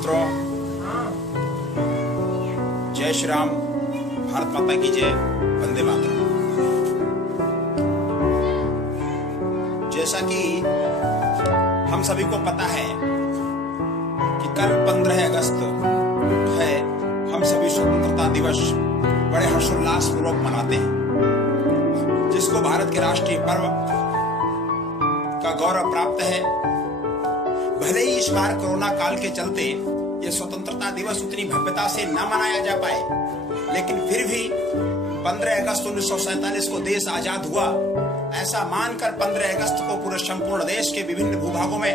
मित्रों, जय श्री राम, भारत माता की जय, वंदे मातरम। जैसा कि हम सभी को पता है कि कल 15 अगस्त है, हम सभी स्वतंत्रता दिवस बड़े हर्षोल्लास पूर्वक मनाते हैं, जिसको भारत के राष्ट्रीय पर्व का गौरव प्राप्त है। भले ही इस बार कोरोना काल के चलते ये स्वतंत्रता दिवस उतनी भव्यता से न मनाया जा पाए, लेकिन फिर भी 15 अगस्त 1947 को देश आजाद हुआ, ऐसा मानकर 15 अगस्त को पूरे संपूर्ण देश के विभिन्न भूभागों में,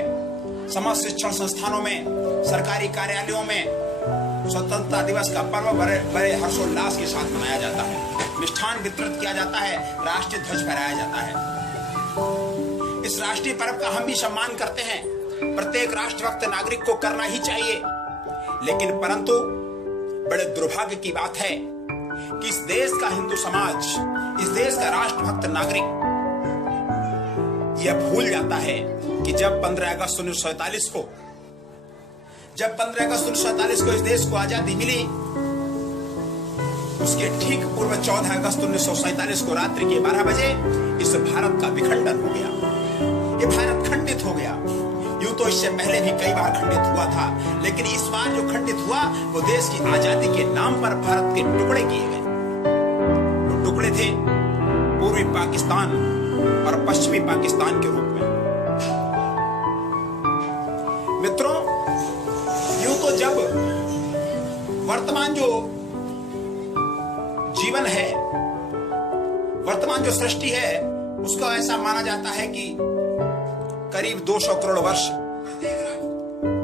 समस्त शिक्षण संस्थानों में, सरकारी कार्यालयों में स्वतंत्रता दिवस का पर्व बड़े हर्षोल्लास के साथ मनाया जाता है। मिष्ठान वितरित किया जाता है, राष्ट्रीय ध्वज फहराया जाता है। इस राष्ट्रीय पर्व का हम भी सम्मान करते हैं, प्रत्येक राष्ट्रभक्त नागरिक को करना ही चाहिए। लेकिन परंतु बड़े दुर्भाग्य की बात है कि इस देश का हिंदू समाज, इस देश का राष्ट्रभक्त नागरिक यह भूल जाता है कि जब 15 अगस्त 1947 को इस देश को आजादी मिली, उसके ठीक पूर्व 14 अगस्त 1947 को रात्रि के 12 बजे इस भारत का विखंडन हो गया। ये भारत खंडित हो गया। यूं तो इससे पहले भी कई बार खंडित हुआ था, लेकिन इस बार जो खंडित हुआ वो देश की आजादी के नाम पर भारत के टुकड़े किए गए। वो टुकड़े थे पूर्वी पाकिस्तान और पश्चिमी पाकिस्तान के रूप में। मित्रों, यूं तो जब वर्तमान जो जीवन है, वर्तमान जो सृष्टि है, उसको ऐसा माना जाता है कि करीब 200 करोड़ वर्ष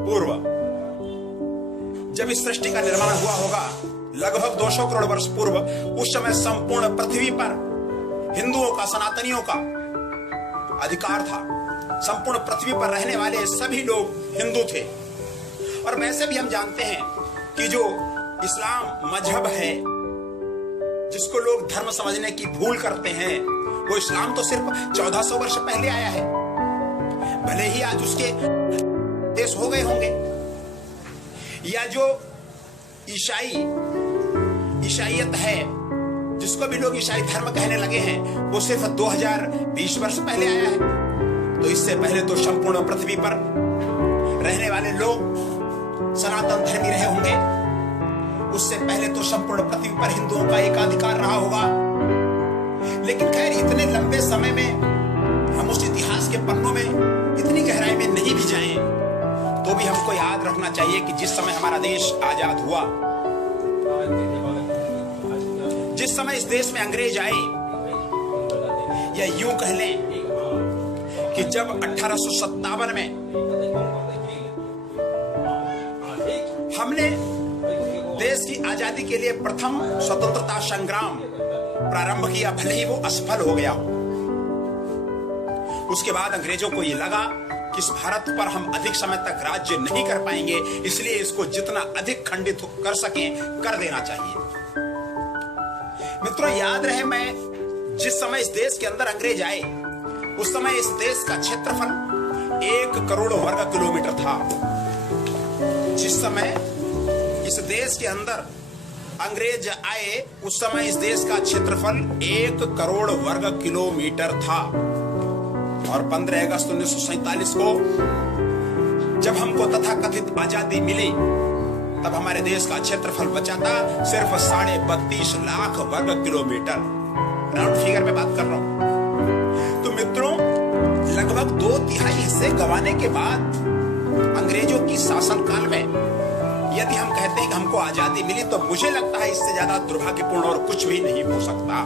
पूर्व जब इस सृष्टि का निर्माण हुआ होगा, लगभग 200 करोड़ वर्ष पूर्व, उस समय संपूर्ण पृथ्वी पर हिंदुओं का, सनातनियों का अधिकार था। संपूर्ण पृथ्वी पर रहने वाले सभी लोग हिंदू थे। और वैसे भी हम जानते हैं कि जो इस्लाम मजहब है, जिसको लोग धर्म समझने की भूल करते हैं, वो इस्लाम तो सिर्फ 1400 वर्ष पहले आया है। भले ही आज उसके देश हो गए होंगे, या जो ईसाईयत है, जिसको भी लोग ईसाई धर्म कहने लगे हैं, वो सिर्फ 2020 वर्ष पहले आया है। तो इससे पहले तो संपूर्ण पृथ्वी पर रहने वाले लोग सनातन धर्मी रहे होंगे। उससे पहले तो संपूर्ण पृथ्वी पर हिंदुओं का एकाधिकार रहा होगा। लेकिन खैर, इतने लंबे समय में हम उस इतिहास के पन्नों में इतनी गहराई में नहीं भी जाएं, तो भी हमको याद रखना चाहिए कि जिस समय हमारा देश आजाद हुआ, जिस समय इस देश में अंग्रेज आए, या यूं कह लें कि जब 1857 में हमने देश की आजादी के लिए प्रथम स्वतंत्रता संग्राम प्रारंभ किया, भले ही वो असफल हो गया। उसके बाद अंग्रेजों को ये लगा कि इस भारत पर हम अधिक समय तक राज्य नहीं कर पाएंगे, इसलिए इसको जितना अधिक खंडित कर सकें कर देना चाहिए। मित्रों, याद रहे, मैं जिस समय इस देश के अंदर अंग्रेज आए, उस समय इस देश का क्षेत्रफल 1 करोड़ वर्ग किलोमीटर था। जिस समय इस देश के अंदर अंग्रेज आए, उस समय इस देश का क्षेत्रफल 1 करोड़ वर्ग किलोमीटर था। और 15 अगस्त 1947 को जब हमको तथाकथित आजादी मिली, तब हमारे देश का क्षेत्रफल बचा था सिर्फ 32.5 लाख वर्ग किलोमीटर। राउंड फिगर में बात कर रहा हूं। तो मित्रों, लगभग 2/3 हिस्से गंवाने के बाद अंग्रेजों की शासनकाल में यदि हम कहते हैं कि हमको आजादी मिली, तो मुझे लगता है इससे ज्यादा दुर्भाग्यपूर्ण और कुछ भी नहीं हो सकता।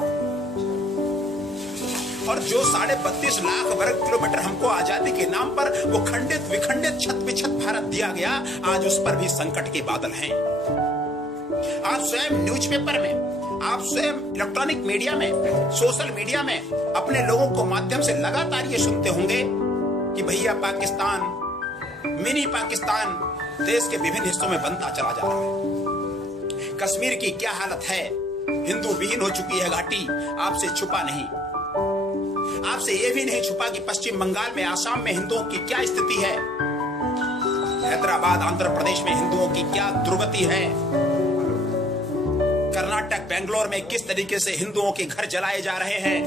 और जो 32.5 लाख वर्ग किलोमीटर हमको आजादी के नाम पर वो खंडित विखंडित छत विछत भारत दिया गया, आज उस पर भी संकट के बादल हैं। आप स्वयं न्यूज़पेपर में, आप स्वयं इलेक्ट्रॉनिक मीडिया में, सोशल मीडिया में अपने लोगों को माध्यम से लगातार ये सुनते होंगे कि भैया पाकिस्तान, मिनी पाकिस्तान देश के विभिन्न हिस्सों में बनता चला जा रहा है। कश्मीर की क्या हालत है, हिंदू विहीन हो चुकी है घाटी। आपसे छुपा नहीं, आपसे यह भी नहीं छुपा कि पश्चिम बंगाल में, आसाम में हिंदुओं की क्या स्थिति है। हैदराबाद आंध्र प्रदेश में हिंदुओं की क्या दुर्गति है, कर्नाटक बेंगलोर में किस तरीके से हिंदुओं के घर जलाए जा रहे हैं,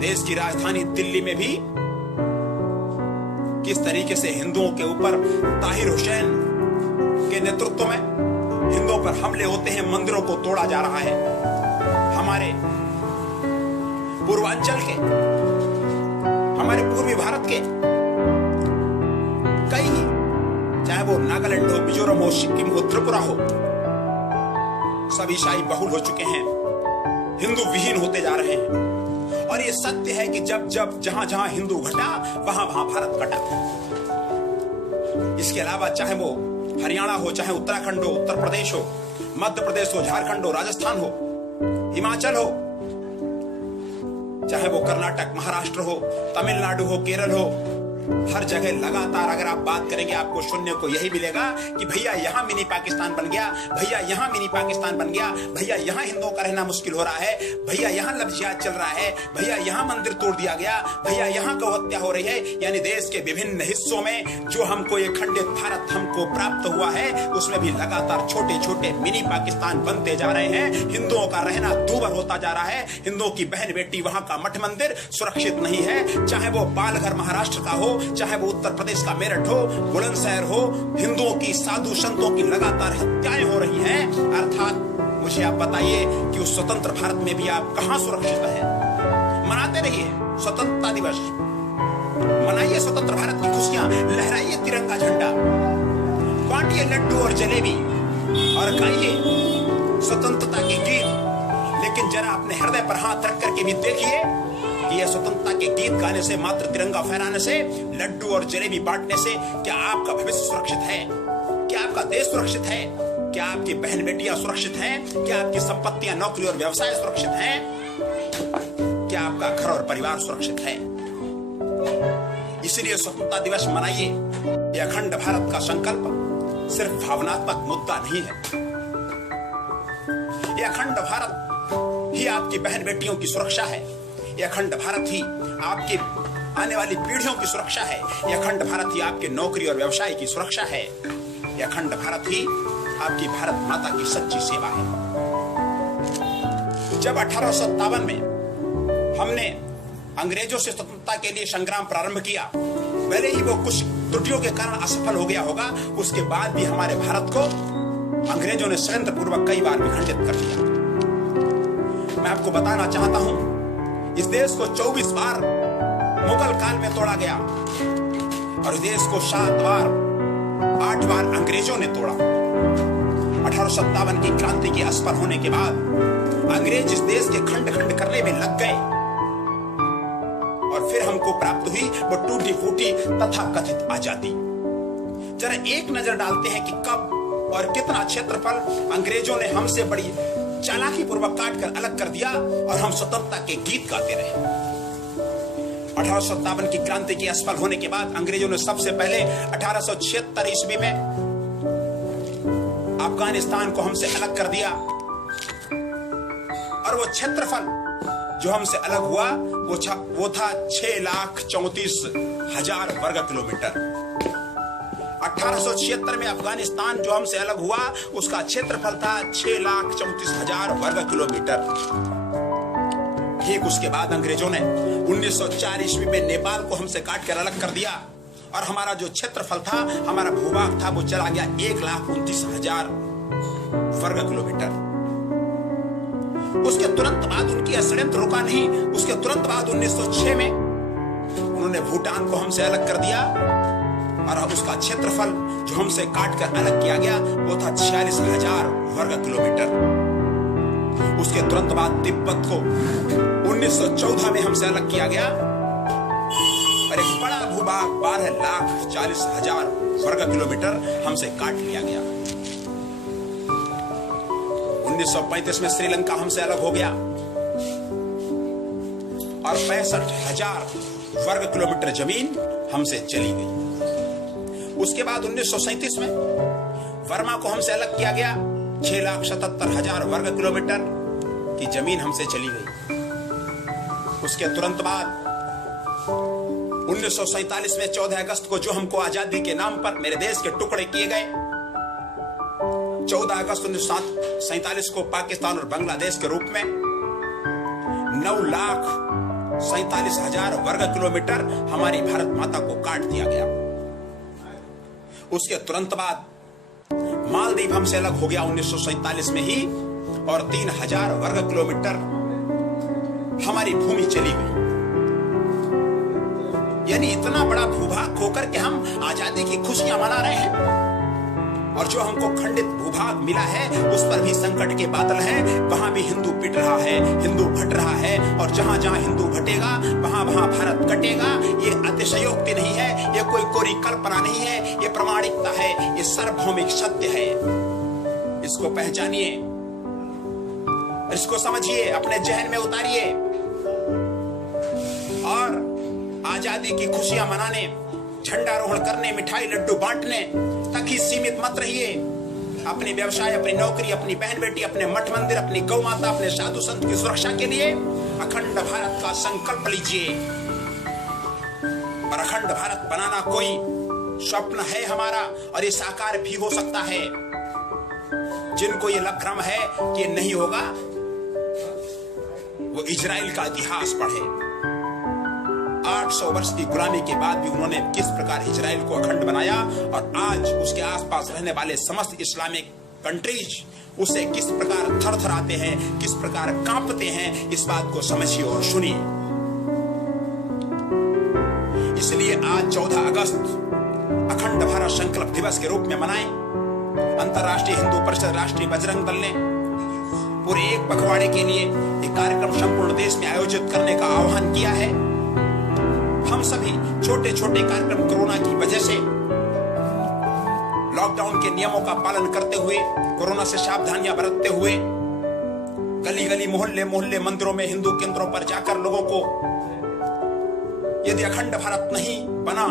देश की राजधानी दिल्ली में भी किस तरीके से हिंदुओं के ऊपर ताहिर हुसैन के नेतृत्व में हिंदुओं पर हमले होते हैं, मंदिरों को तोड़ा जा रहा है। हमारे पूर्वांचल के, हमारे पूर्वी भारत के कई, चाहे वो नागालैंड हो, मिजोरम हो, सिक्किम हो, त्रिपुरा हो, सब ईसाई बहुल हो चुके हैं, हिंदू विहीन होते जा रहे हैं। और ये सत्य है कि जब जब जहां जहां हिंदू घटा वहां वहां भारत कटा। इसके अलावा चाहे वो हरियाणा हो, चाहे उत्तराखंड हो, उत्तर प्रदेश हो, मध्य प्रदेश हो, झारखंड हो, राजस्थान हो, हिमाचल हो, चाहे वो कर्नाटक, महाराष्ट्र हो, तमिलनाडु हो, केरल हो, हर जगह लगातार अगर आप बात करेंगे आपको सुनने को यही मिलेगा कि भैया यहां मिनी पाकिस्तान बन गया, भैया यहां मिनी पाकिस्तान बन गया, भैया यहां हिंदुओं का रहना मुश्किल हो रहा है, भैया यहां लफ्जियात चल रहा है, भैया यहां मंदिर तोड़ दिया गया, भैया यहां गौ हत्या हो रही है। यानी देश के विभिन्न हिस्सों में जो हमको ये खंडित भारत हमको प्राप्त हुआ है, उसमें भी लगातार छोटे छोटे मिनी पाकिस्तान बनते जा रहे हैं। हिंदुओं का रहना दूभर होता जा रहा है, हिंदुओं की बहन बेटी वहां का मठ मंदिर सुरक्षित नहीं है, चाहे वो पालघर महाराष्ट्र का हो, चाहे वो उत्तर प्रदेश का मेरठ हो, बुलंदशहर हो, हिंदुओं की साधु संतों की लगातार हत्याएं हो रही हैं। अर्थात मुझे आप बताइए कि उस स्वतंत्र भारत में भी आप कहां सुरक्षित हैं? मनाते रहिए स्वतंत्रता दिवस, मनाइए स्वतंत्र भारत की खुशियां, लहराइए तिरंगा झंडा, बांटिए लड्डू और जलेबी और गाइए स्वतंत्रता के गीत। लेकिन जरा अपने हृदय पर हाथ रख करके भी देखिए कि यह स्वतंत्रता के गीत गाने से, मात्र तिरंगा फहराने से, लड्डू और जलेबी बांटने से क्या आपका भविष्य सुरक्षित है? क्या आपका देश सुरक्षित है? क्या आपकी बहन बेटियां सुरक्षित हैं? क्या आपकी संपत्तियां, नौकरी और व्यवसाय सुरक्षित हैं? क्या आपका घर और परिवार सुरक्षित है? इसलिए स्वतंत्रता दिवस मनाइए। यह अखंड भारत का संकल्प सिर्फ भावनात्मक मुद्दा नहीं है, यह अखंड भारत ही आपकी बहन बेटियों की सुरक्षा है, यह अखंड भारत ही आपकी आने वाली पीढ़ियों की सुरक्षा है, यह अखंड भारत ही आपके नौकरी और व्यवसाय की सुरक्षा है, यह अखंड भारत ही आपकी भारत माता की सच्ची सेवा है। जब 1857 में हमने अंग्रेजों से स्वतंत्रता के लिए संग्राम प्रारंभ किया, भले ही वो कुछ त्रुटियों के कारण असफल हो गया होगा, उसके बाद भी हमारे भारत को अंग्रेजों ने षड्यंत्र पूर्वक कई बार विखंडित कर दिया। मैं आपको बताना चाहता हूं, इस देश को 24 बार मुगल काल में तोड़ा गया और इस देश को 7 बार 8 बार अंग्रेजों ने तोड़ा। 1857 की क्रांति के असफल होने के बाद अंग्रेज इस देश के खंड खंड करने में लग गए और फिर हमको प्राप्त हुई वो टूटी फूटी तथा कथित आजादी। जरा एक नजर डालते हैं कि कब और कितना क्षेत्रफल अंग्रेजों ने हमसे बड़ी चालाकी पूर्वक काट कर अलग कर दिया और हम स्वतंत्रता के गीत गाते रहे। 1857 की क्रांति के असफल होने के बाद अंग्रेजों ने सबसे पहले 1876 ईस्वी में अफगानिस्तान को हमसे अलग कर दिया और वो क्षेत्रफल जो हमसे अलग हुआ वो था 6,34,000 वर्ग किलोमीटर। 1876 में अफगानिस्तान जो हमसे अलग हुआ उसका क्षेत्रफल था 6,34,000 वर्ग किलोमीटर। ठीक उसके बाद अंग्रेजों ने 1904 ईस्वी में नेपाल को हमसे काट कर अलग कर दिया और हमारा जो क्षेत्रफल था, हमारा भूभाग था, वो चला गया 1,29,000 वर्ग किलोमीटर। उसके तुरंत बाद उनकी षड्यंत्र रुका नहीं। उसके तुरंत बाद 1906 में उन्होंने भूटान को हमसे अलग कर दिया और उसका क्षेत्रफल जो हमसे काट कर अलग किया गया वो था 46,000 वर्ग किलोमीटर। उसके तुरंत बाद तिब्बत को 1914 में हमसे अलग किया गया और एक बड़ा भूभाग 12,40,000 वर्ग किलोमीटर हमसे काट लिया गया। 1935 में श्रीलंका हमसे अलग हो गया और 65,000 वर्ग किलोमीटर जमीन हमसे चली गई। उसके बाद 1937 में वर्मा को हमसे अलग किया गया, 6,77,000 वर्ग किलोमीटर की जमीन हमसे चली गई। उसके तुरंत बाद 1947 में 14 अगस्त को जो हमको आजादी के नाम पर मेरे देश के टुकड़े किए गए, 14 अगस्त 1947 को पाकिस्तान और बांग्लादेश के रूप में 9,47,000 वर्ग किलोमीटर हमारी भारत माता को काट दिया गया। उसके तुरंत बाद मालदीव हमसे अलग हो गया 1947 में ही, और 3,000 वर्ग किलोमीटर हमारी भूमि चली गई। यानी इतना बड़ा भूभाग खोकर के हम आजादी की खुशियां मना रहे हैं, और जो हमको खंडित भूभाग मिला है उस पर भी संकट के बादल हैं। वहां भी हिंदू पिट रहा है, हिंदू घट रहा है, और जहां जहां हिंदू घटेगा वहां वहां भारत कटेगा। ये अतिशयोक्ति नहीं है, ये कोई कोरी कल्पना नहीं है, ये प्रामाणिकता है, ये सार्वभौमिक सत्य है। इसको पहचानिए, इसको समझिए, अपने जहन में उतारिए, और आजादी की खुशियां मनाने, झंडारोहण करने, मिठाई लड्डू बांटने तक ही सीमित मत रहिए। अपने व्यवसाय, अपनी नौकरी, अपनी बहन बेटी, अपने मठ मंदिर, अपनी गौ माता, अपने साधु संत की सुरक्षा के लिए अखंड भारत का संकल्प लीजिए। और अखंड भारत बनाना कोई स्वप्न है हमारा, और ये साकार भी हो सकता है। जिनको ये भ्रम है कि ये नहीं होगा, वो इजराइल का इतिहास पढ़े। 800 वर्ष की गुलामी के बाद भी उन्होंने किस प्रकार इजराइल को अखंड बनाया, और आज उसके आसपास रहने वाले समस्त इस्लामिक कंट्रीज उसे किस प्रकार थरथराते हैं, किस प्रकार कांपते हैं, इस बात को समझिए और सुनिए। इसलिए आज 14 अगस्त अखंड भारत संकल्प दिवस के रूप में मनाएं। अंतर्राष्ट्रीय हिंदू परिषद, राष्ट्रीय बजरंग दल ने पूरे एक पखवाड़े के लिए एक कार्यक्रम संपूर्ण देश में आयोजित करने का आह्वान किया है। हम सभी छोटे छोटे कार्यक्रम कोरोना की वजह से लॉकडाउन के नियमों का पालन करते हुए, कोरोना से सावधानियां बरतते हुए, गली गली, मोहल्ले मोहल्ले, मंदिरों में, हिंदू केंद्रों पर जाकर लोगों को, यदि अखंड भारत नहीं बना,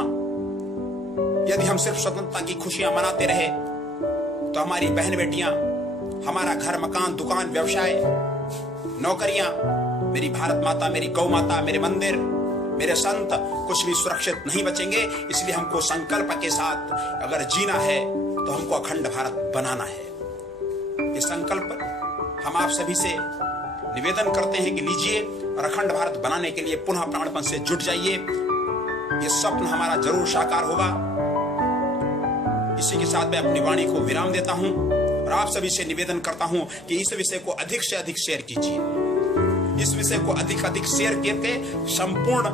यदि हम सिर्फ स्वतंत्रता की खुशियां मनाते रहे, तो हमारी बहन बेटियां, हमारा घर मकान, दुकान, व्यवसाय, नौकरियां, मेरी भारत माता, मेरी गौ माता, मेरे मंदिर, मेरे संत, कुछ भी सुरक्षित नहीं बचेंगे। इसलिए हमको संकल्प के साथ अगर जीना है तो हमको अखंड भारत बनाना है। ये संकल्प हम आप सभी से निवेदन करते हैं कि लीजिए, और अखंड भारत बनाने के लिए पुनः प्राणपण से जुट जाइए। ये स्वप्न हमारा जरूर साकार होगा। इसी के साथ मैं अपनी वाणी को विराम देता हूं, और आप सभी से निवेदन करता हूं कि इस विषय को अधिक से अधिक शेयर कीजिए। इस विषय को अधिक अधिक शेयर करके संपूर्ण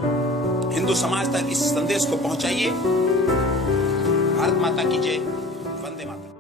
हिंदू समाज तक इस संदेश को पहुंचाइए। भारत माता की जय। वंदे मातरम।